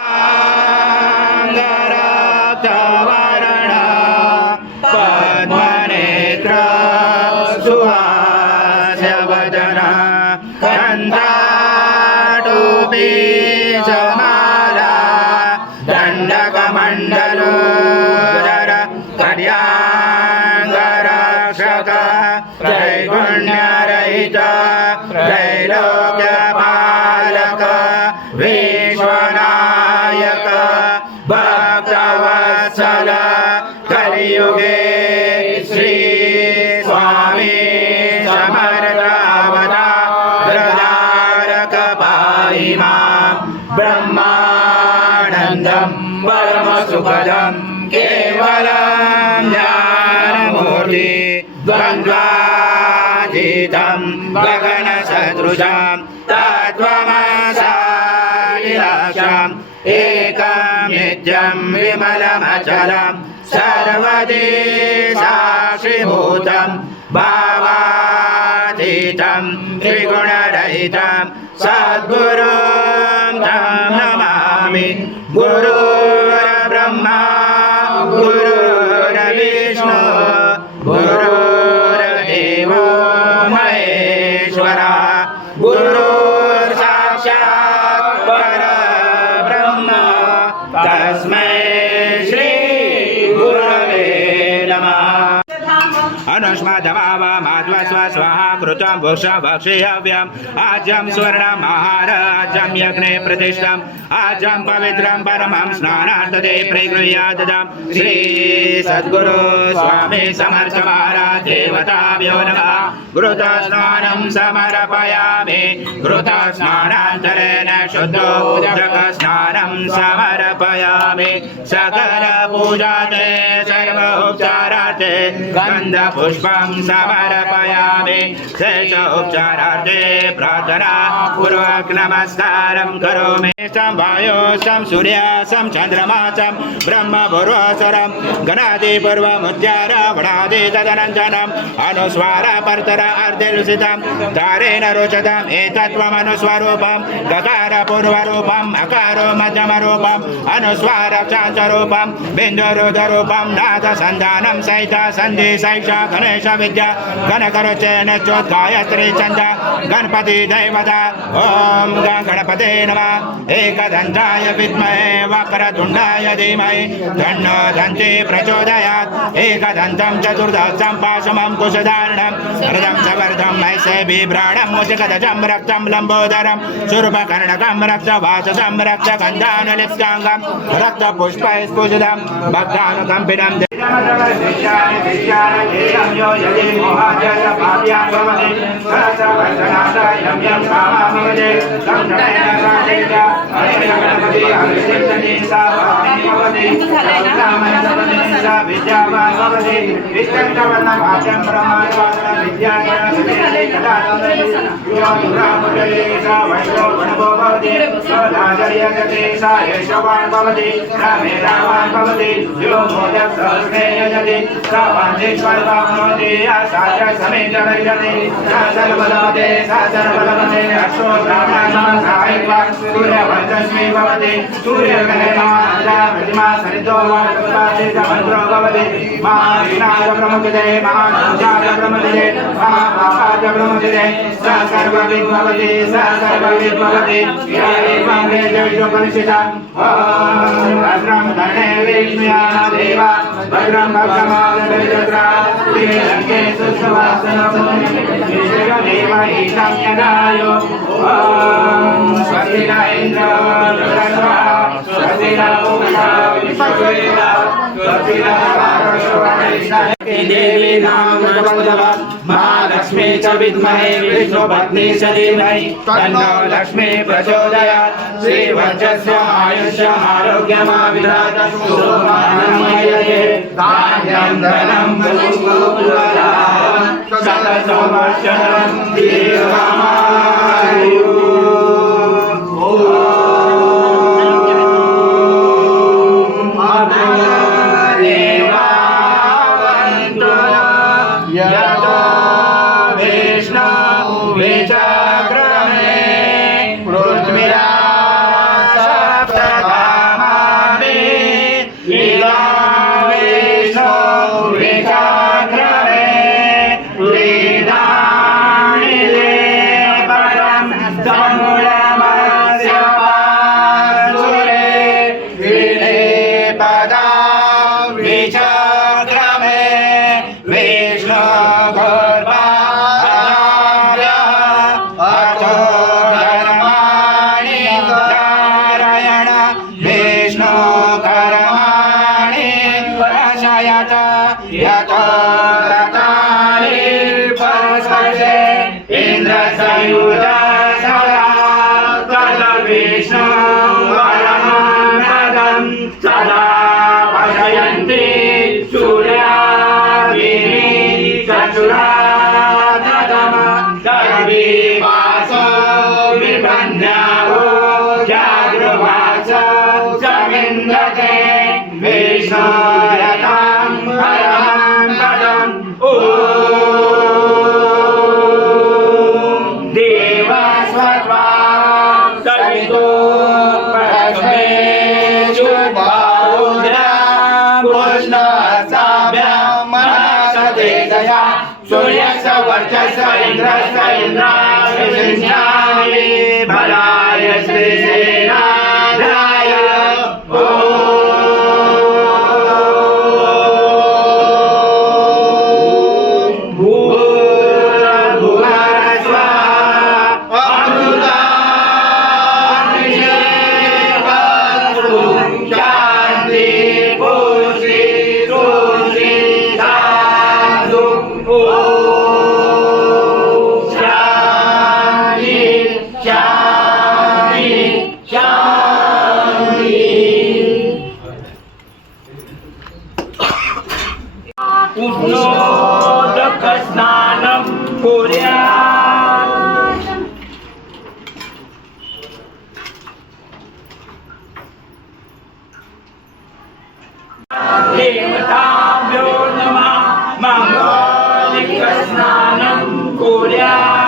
अंगरक्तवर्ण पद्मनेत्र सुहास्यवदन कंठाटोपी जमाला दंडकमण्डलोदर कड्याङ्गरक्षक त्रैगुण्यरहित त्रैलोक्यपालक विश्वनायक भक्तवत्सल कलियुगे श्री स्वामी समर्थावतारक पाहि मां ब्रह्मानन्दं परमसुखदं केवलं ज्ञानमूर्ति द्वन्द्वातीतं गगनसदृशं तत्त्वमसादिलक्ष्यम् एकं नित्यं विमलमचलं सर्वदि साक्षिभूतं भावातीतं त्रिगुणरहितं सद्गुरुं तं नमामि। गुरुर्ब्रह्मा गुरुर्विष्णु गुरुर्देवो महेश्वरः गुरुर्साक्षात् परब्रह्म तस्मै श्री गुरवे नमः। अनुष्माधमावमाध्वस्व स्वाहा कृतं वृक्षं भक्षेयव्यम् आज्यं स्वर्णमहाराजं यज्ञे प्रतिष्ठम् आज्यं पवित्रं परमं स्नानार्थदे प्रगृह्याददां श्री सद्गुरु स्वामी समर्थ महाराज देवताभ्यो नमः। घृतस्नानं समर्पयामि घृतस्नानान्तरेण शुद्धोदकस्नानं समर्पयामि सकल पूजाते सर्वोपचारार्थे गन्धपुष्पं समर्पयामि शेषोपचारार्थे प्रार्थना पूर्वक नमस्कारं करोमि। सं वायोसं सूर्यासं चन्द्रमासं ब्रह्मपूर्वसरं गणादिपूर्वमुद्यार वणादि तदनन्तरम् अनुस्वार परतर अर्धेलुसितं तारेण रोचतम् एतत्त्वमनुस्वरूपं गकारपूर्वरूपम् अकारो मध्यमरूपम् अनुस्वार चान्तरूपं बिन्दुरुदरूपं नादसन्धानं सहित सन्धि सैषा गणेश विद्या गणकरोचेन चोद्गायत्री छन्द गणपति दैवता ॐ गणपते नमः। एकदन्ताय विद्महे वक्रतुण्डाय धीमहि तन्नो दन्ती प्रचोदयात्। एकदन्तं चतुर्दशं पाशमं कुशधारणं हृदं सवर्धं महिषे बिभ्राणं मुचकदजं रक्तं लम्बोदरं शूर्पकर्णकं रक्तवाससं रक्तगन्धानुलिप्ताङ्गं रक्तपुष्पैस्फुजितं भक्तानुकम्पिनं भद्रं धने विष्णुया देवा भद्रं भद्रमादयत्रा श्रीलङ्के सुवासनदेवहितं यदायो स्वस्ति न इन्द्रो स्वस्ति न पूषा विश्ववेदा स्वस्ति न देवी नाम महालक्ष्मी च विद्महे विष्णुपत्नी च धीमहि तन्नो लक्ष्मी प्रचोदयात्। श्रीवत्सस्य आयुष्यमारोग्यमाविधात सुमानमयये धान्यं धनं पुष्पफलानि शतसंवत्सरं दीर्घमायुः। यतो विष्णु विचक्रमे पृथ्व्या सप्तधा विष्णु कर्माणि प्रशयत यतो रतानि परस्पर्शे इन्द्रसयुजा सदा तद विष्णु परमं पदं सदा पशयन्ति सूर्याग्निः चक्षुरा तद्विवासो विपन्यावो जागृवास समिन्धते विष्णुरतां परमं पदम् ॐ देवस्वत्वा सवितो परस्मै शुभारुद्रा कृष्णसाभ्यां मनसतेजया सूर्यस्य वर्चस्य इन्द्रस्य इन्द्राग्निश्चामि बलाय श्रीसेनाध्याय स्नानं कुर्यात् देवताभ्यो नमः माङ्गलिकस्नानं कुर्यात्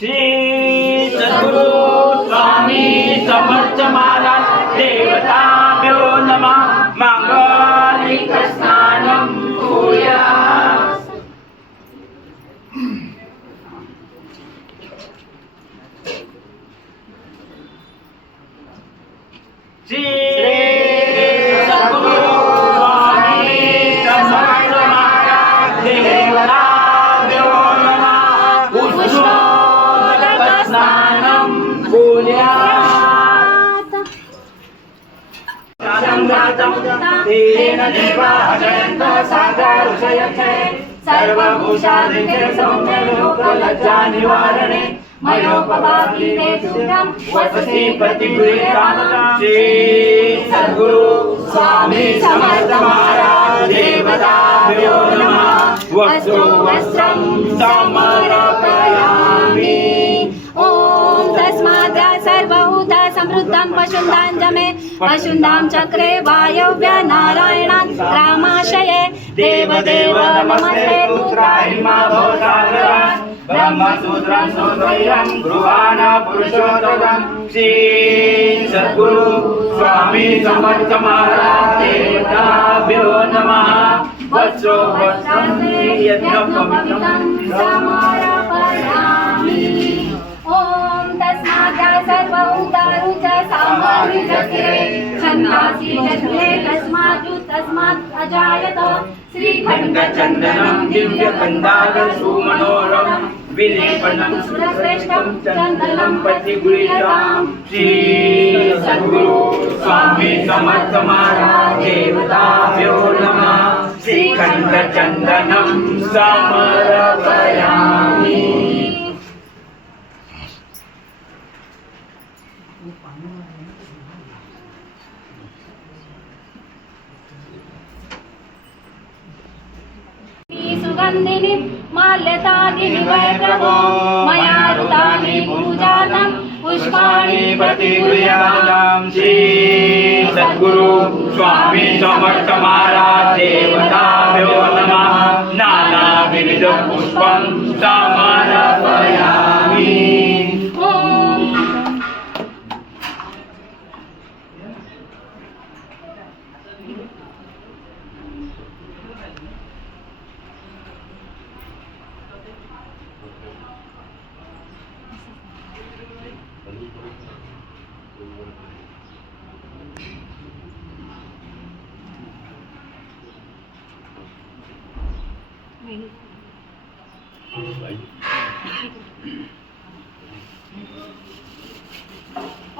श्री सद्गुरु स्वामी समर्थ महाराज देवताभ्यो नमः माङ्गलिकस्नानं कुर्यात् श्री सद्गुरु स्वामी समर्थ महाराज देवताभ्यो नमः स्नानं कुर्यात् तेन देवा जयन्तो सागरुषयते सर्वभूषादिते सौम्यलोकलज्जानिवारणे मयोपवाप्लिते सुखं वसति प्रतिगृहीतां श्री सद्गुरु स्वामी समर्थ महाराज देवताभ्यो नमः वस्त्रं समर्पयामि सर्वभूत समृद्धं पशुन्दाञ्जमे पशुन्दां चक्रे वायव्य नारायणान् रामाशये देवदेव नमस्ते पुत्राय मा भवसागरान् ब्रह्मसूत्रं सुद्वयं ब्रुवाण पुरुषोत्तमं श्री सद्गुरु स्वामी समर्थ महाराज देवताभ्यो नमः वस्त्रो वस्त्राणि यज्ञोपवीतं समर्पयामि ॐ तस्मात् सर्वभूतानि च सामानि जगते छन्दांसि जगते तस्मात् अजायत श्रीखण्डचन्दनं दिव्यकन्दालसुमनोरं विलेपनं सुरश्रेष्ठं चन्दनं प्रतिगृहीतां श्री सद्गुरु स्वामी समर्थ महाराज देवताभ्यो नमः श्रीखण्डचन्दनं समर्पयामि सुगन्धिनि माल्यतानि वैभवो मया ऋतानि पूजातं पुष्पाणि प्रतिगृह्यातां श्री सद्गुरु स्वामी समर्थ महाराज देवताभ्यो नमः नानाविध पुष्पं समर्पयामि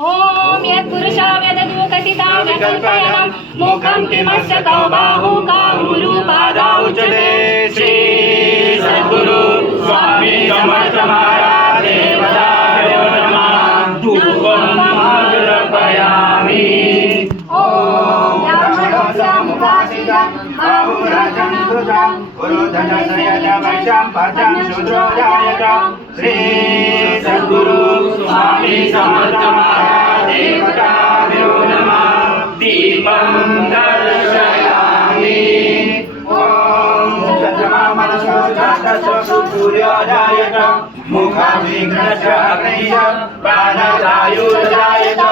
ॐ यत्पुरुषं यदधो कथितां व्यकल्पयनं मुखं किमस्तकौ बाहु काहुरु पादौ उच्यते श्री सद्गुरु स्वामी समर्थ महाराज देवताभ्यो नमः धूपं समर्पयामि ॐ ब्राह्मणस्य मुखासितं बाहुराजनं श्री सद्गुरु स्वामी समर्थ महाराज देवताभ्यो नमः दीपं दर्शयामि ॐ चन्द्रमा मनसो जातस्य सूर्योदयत मुखाभिघ्नश्च अग्निश्च प्राणवायुर्जायत ॐ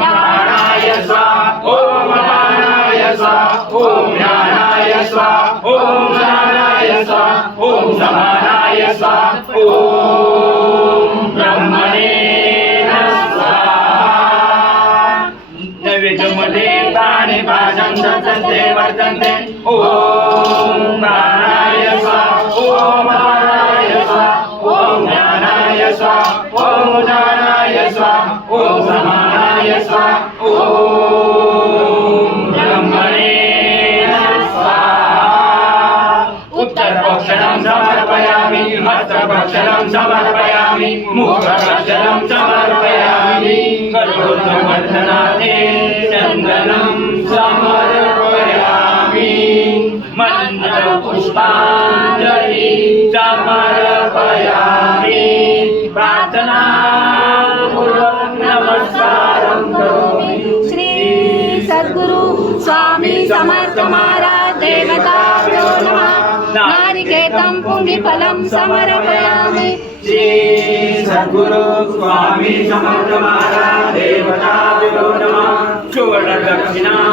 प्राणाय स्वाहा ॐ अपानाय स्वाहा ॐ ज्ञानाय स्वाहा ॐ ज्ञानाय स्वाहा ॐ समानाय स्वाहा ॐ ब्रह्मणे स्वाहा नैवेद्यमध्ये पाणी भाजं सत्सन्ते वर्तन्ते ॐ प्राणाय स्वाहा ॐ अपानाय स्वाहा ॐ ज्ञानाय स्वाहा ॐ ज्ञानाय स्वाहा ॐ समानाय स्वाहा ॐ ब्रह्मणे उत्तरभक्षणं समर्पयामि हस्तभक्षणं समर्पयामि मुखभक्षणं समर्पयामि करोद्वर्धनाथे चन्दनं समर्पयामि मन्त्रपुष्पाञ्जलि समर्पयामि प्रार्थनापूर्वक नमस्कारं करोमि श्री सद्गुरु स्वामी समर्थ महाराज देवताभ्यो नमः नारिकेलं पुण्यफलं समर्पयामि श्री सद्गुरु स्वामी समर्थ महाराज देवताभ्यो नमः सुवर्णदक्षिणां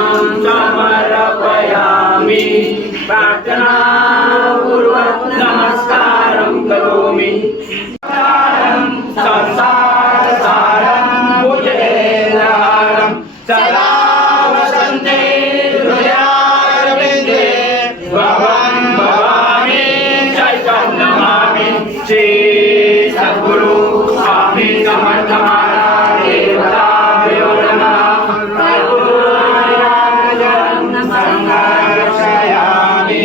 समर्पयामि प्रार्थनापूर्वक नमस्कारं करोमि संसारसारं भुजगेन्द्रहारं सदा वसन्ते हृदयारविन्दे भवं भवामि चैतन्यमामि श्री सद्गुरु स्वामी समर्थ महाराज देवताभ्यो नमः संघर्षयामि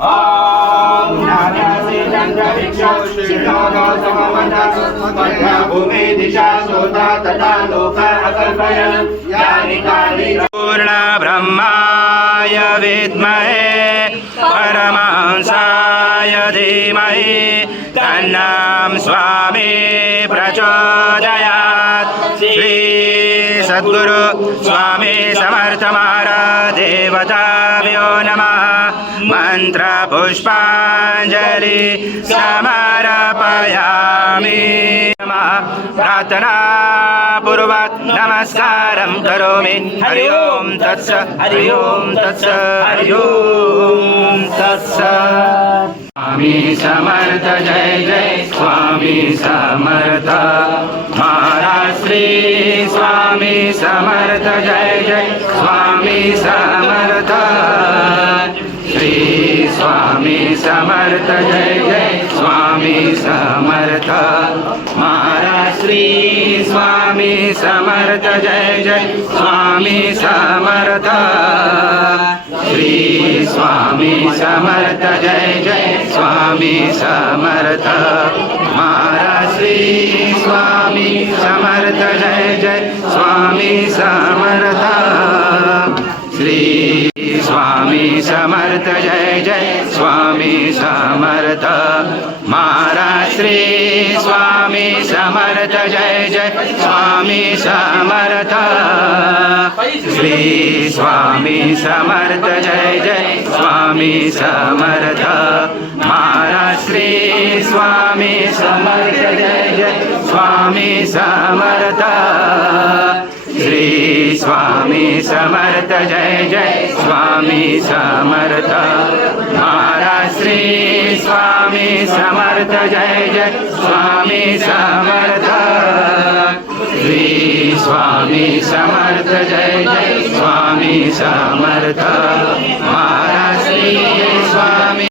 ॐ भूमि दिशा सोता तथा लोक अकल्पयन् यानि कानि पूर्ण ब्रह्माय विद्महे परमहंसाय धीमहि तन्नं स्वामी प्रचोदयात् श्री सद्गुरु स्वामी समर्थ महाराज देवताभ्यो नमः मन्त्रपुष्पाञ्जलि समर्पयामि प्रार्थनापूर्वक नमस्कारं करोमि हरि ओं तत्सत् हरि ओं तत्सत् हरि ओं तत्सत् स्वामी समर्थ जय जय स्वामी समर्थ महाराज श्री स्वामी समर्थ जय जय स्वामी समर्थ श्री स्वामी समर्थ जय जय स्वामी समर्थ महाराज श्री स्वामी समर्थ जय जय स्वामी समर्थ श्री स्वामी समर्थ जय जय स्वामी समर्थ महाराज श्री स्वामी समर्थ जय जय स्वामी समर्थ श्री स्वामी समर्थ जय जय स्वामी समर्थ महाराज श्री स्वामी समर्थ जय जय स्वामी समर्थ श्री स्वामी समर्थ जय जय स्वामी समर्थ महाराज श्री स्वामी समर्थ जय जय स्वामी समर्थ श्री स्वामी समर्थ जय जय स्वामी समर्थ महाराज श्री स्वामी समर्थ जय जय स्वामी समर्थ श्री स्वामी समर्थ जय जय स्वामी समर्थ महाराज श्री स्वामी